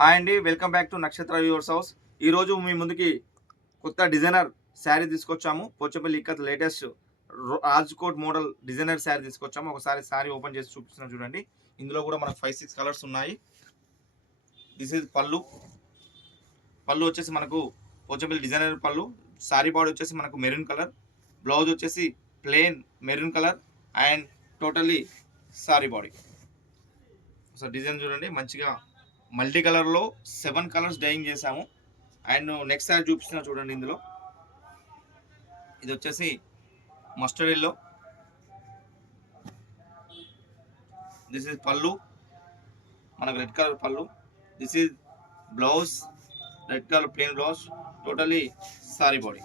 Hi అండి, welcome back to Nakshatra viewers house. ఈరోజు మీ ముందుకి కొత్త డిజైనర్ శారీ తీసుకొచ్చాము. Pochampally ikat latest Rajkot model designer sari తీసుకొచ్చాము. ఒకసారి శారీ ఓపెన్ చేసి చూపిస్తున్నాను చూడండి. ఇందులో కూడా మనకు 5-6 కలర్స్ ఉన్నాయి. దిస్ ఇస్ పళ్ళు. పళ్ళు వచ్చేసి మనకు పోచంపల్లి డిజైనర్ పళ్ళు. శారీ బాడీ వచ్చేసి మనకు మెరూన్ కలర్. బ్లౌజ్ వచ్చేసి plain maroon colour and totally sari body. So design చూడండి, మంచిగా మల్టీ కలర్లో 7 కలర్స్ డైయింగ్ చేసాము. అండ్ నెక్స్ట్ శారీ చూపిస్తున్నా చూడండి. ఇందులో ఇది వచ్చేసి మస్టర్డ్ ఎల్లో. దిస్ ఇస్ పళ్ళు, మనకు రెడ్ కలర్ పళ్ళు. This is blouse, red colour plain blouse, totally sari body.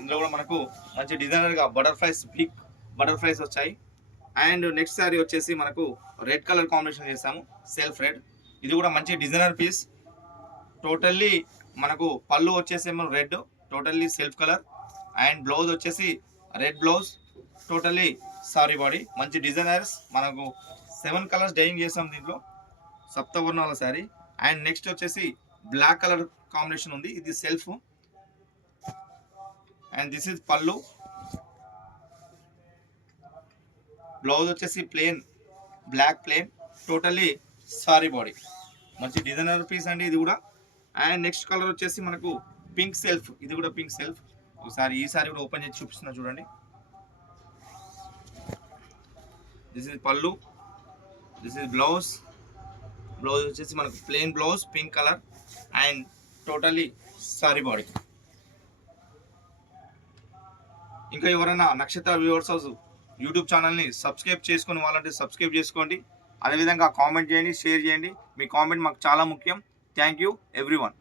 ఇందులో కూడా మనకు మంచి డిజైనర్గా బటర్ఫ్లైస్, బిగ్ బటర్ఫ్లైస్ వచ్చాయి. అండ్ నెక్స్ట్ శారీ వచ్చేసి మనకు రెడ్ కలర్ కాంబినేషన్ చేసాము, సెల్ఫ్ రెడ్. ఇది కూడా మంచి డిజైనర్ పీస్. టోటల్లీ మనకు పళ్ళు వచ్చేసేమో red, totally self colour. And blouse వచ్చేసి red blouse, totally sari body. మంచి డిజైనర్స్, మనకు 7 కలర్స్ డైయింగ్ చేసాం దీంట్లో, సప్తవర్ణాల శారీ. అండ్ నెక్స్ట్ వచ్చేసి బ్లాక్ కలర్ కాంబినేషన్ ఉంది, ఇది self. And this is pallu. Blouse వచ్చేసి plain black plain, totally sari body. మంచి డిజైనర్ పీస్ అండి ఇది కూడా. అండ్ నెక్స్ట్ కలర్ వచ్చేసి మనకు పింక్ సెల్ఫ్, ఇది కూడా పింక్ సెల్ఫ్. ఒకసారి ఈ సారీ కూడా ఓపెన్ చేసి చూపిస్తున్నా చూడండి. దిస్ ఇస్ పళ్ళు, దిస్ ఇస్ బ్లౌజ్. బ్లౌజ్ వచ్చేసి మనకు plain blouse pink colour and totally sari body. ఇంకా ఎవరైనా నక్షత్ర వ్యూవర్స్ హౌస్ యూట్యూబ్ ఛానల్ని సబ్స్క్రైబ్ చేసుకుని వాళ్ళంటే సబ్స్క్రైబ్ చేసుకోండి. అదేవిధంగా కామెంట్ చేయండి, షేర్ చేయండి. మీ కామెంట్ మాకు చాలా ముఖ్యం. Thank you everyone.